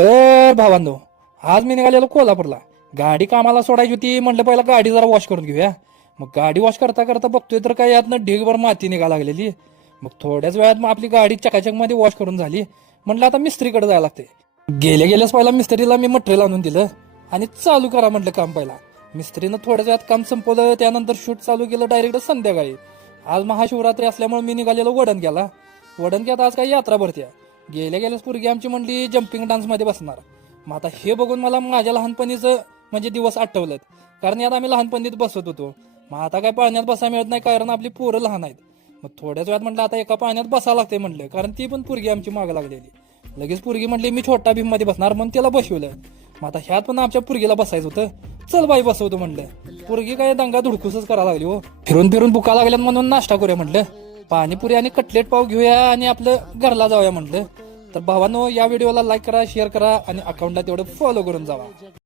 तर भावांनो, आज मी निघालेलो कोल्हापूरला. गाडी कामाला सोडायची होती. म्हटलं पहिला गाडी जरा वॉश करून घेऊया. मग गाडी वॉश करता करता बघतोय तर काय यातनं ढीगभर माती निघा लागलेली. मग थोड्याच वेळात मग आपली गाडी चकाचक मध्ये वॉश करून झाली. म्हटलं आता मिस्त्रीकडे जायला लागते. गेल्याच पहिला मिस्त्रीला मी मटेरियल आणून दिलं आणि चालू करा म्हटलं काम पहिला. मिस्त्रीनं थोड्याच वेळात काम संपवलं. त्यानंतर शूट चालू केलं डायरेक्ट संध्याकाळी. आज महाशिवरात्री असल्यामुळे मी निघालेलो वडणग्याला. वडणग्यात आज काही यात्रा भरते. गेल्याच पोरगी आमची म्हणली जम्पिंग डान्स मध्ये बसणार. मग आता हे बघून मला माझ्या लहानपणीच म्हणजे दिवस आठवलेत. कारण यात आम्ही लहानपणीत बसत होतो. मग आता काय पाण्यात बसायला मिळत नाही कारण आपली पोरं लहान आहेत. मग थोड्याच वेळात म्हटलं आता एका पाण्यात बसावं लागतंय म्हटलं, कारण ती पण पोरगी आमची मागं लागलेली. लगेच पोरगी म्हटली मी छोटा भीम मध्ये बसणार, म्हणून त्याला बसवलं. मग आता ह्यात पण आमच्या पोरगीला बसायचं होतं. चल बाई बसवतो म्हटलं. पोरगी काय दंगा धुडकूसच करायला लागली. हो, फिरून फिरून भुका लागल्यात म्हणून नाश्ता करूया म्हटलं. पाणीपुरी आणि कटलेट पाव घेऊया आणि आपलं घरला जाऊया म्हटलं. तर भावांनो, या व्हिडिओला लाईक करा, शेअर करा आणि अकाउंटला तेवढं फॉलो करून जावा.